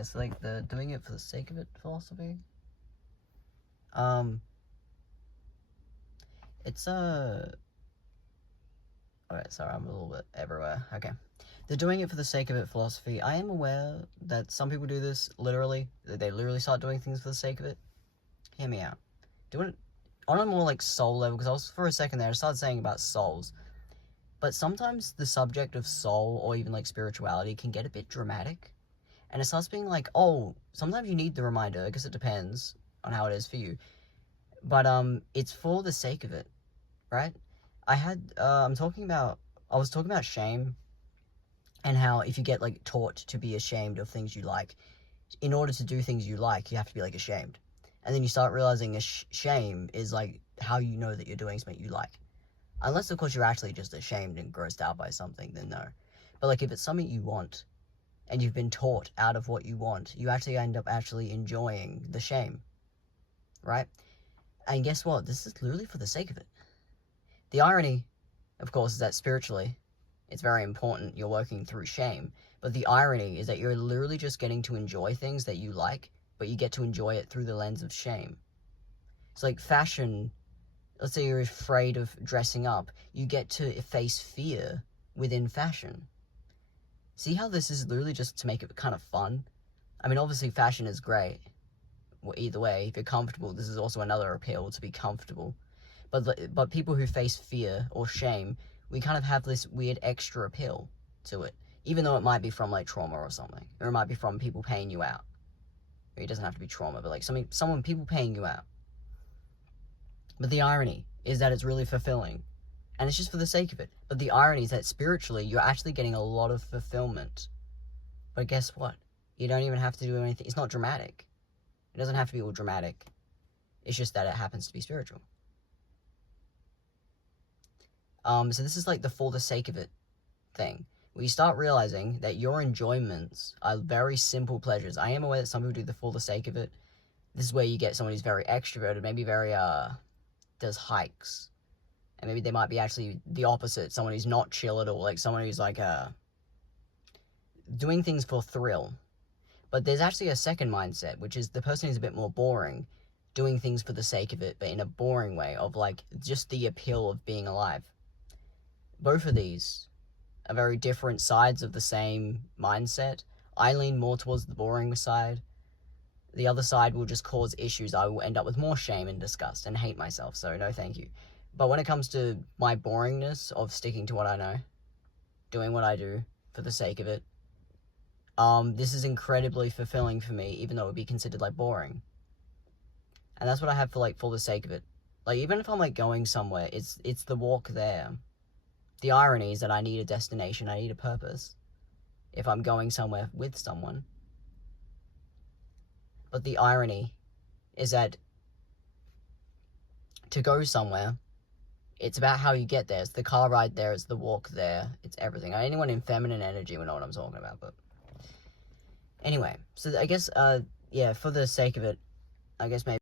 Yeah, so like the doing it for the sake of it philosophy. It's alright, sorry, I'm a little bit everywhere. Okay. The doing it for the sake of it philosophy, I am aware that some people do this literally. They literally start doing things for the sake of it. Hear me out. Doing it on a more like soul level, because I was for a second there, I started saying about souls. But sometimes the subject of soul or even like spirituality can get a bit dramatic. And it starts being like, oh, sometimes you need the reminder. I guess it depends on how it is for you. But it's for the sake of it, right? I was talking about shame and how if you get like taught to be ashamed of things you like, in order to do things you like, you have to be like ashamed. And then you start realizing shame is like how you know that you're doing something you like. Unless, of course, you're actually just ashamed and grossed out by something, then no. But like if it's something you want and you've been taught out of what you want, you actually end up actually enjoying the shame, right? And guess what? This is literally for the sake of it. The irony, of course, is that spiritually, it's very important you're working through shame. But the irony is that you're literally just getting to enjoy things that you like, but you get to enjoy it through the lens of shame. It's like fashion. Let's say you're afraid of dressing up. You get to face fear within fashion. See how this is literally just to make it kind of fun? I mean, obviously fashion is great. Well, either way, if you're comfortable, this is also another appeal, to be comfortable. But people who face fear or shame, we kind of have this weird extra appeal to it. Even though it might be from like trauma or something. Or it might be from people paying you out. It doesn't have to be trauma, but like people paying you out. But the irony is that it's really fulfilling. And it's just for the sake of it. But the irony is that spiritually, you're actually getting a lot of fulfillment. But guess what? You don't even have to do anything. It's not dramatic. It doesn't have to be all dramatic. It's just that it happens to be spiritual. So this is like the for the sake of it thing. Where you start realizing that your enjoyments are very simple pleasures. I am aware that some people do the for the sake of it. This is where you get someone who's very extroverted, maybe very, does hikes. And maybe they might be actually the opposite, someone who's not chill at all, like someone who's like doing things for thrill. But there's actually a second mindset, which is the person who's a bit more boring, doing things for the sake of it, but in a boring way, of like just the appeal of being alive. Both of these are very different sides of the same mindset. I lean more towards the boring side. The other side will just cause issues. I will end up with more shame and disgust and hate myself, so no thank you. But when it comes to my boringness of sticking to what I know, doing what I do for the sake of it, this is incredibly fulfilling for me, even though it would be considered like boring. And that's what I have for the sake of it. Like even if I'm like going somewhere, it's the walk there. The irony is that I need a destination, I need a purpose if I'm going somewhere with someone. But the irony is that to go somewhere, it's about how you get there. It's the car ride there, it's the walk there, it's everything. Anyone in feminine energy will know what I'm talking about, but anyway, so I guess, yeah, for the sake of it, I guess maybe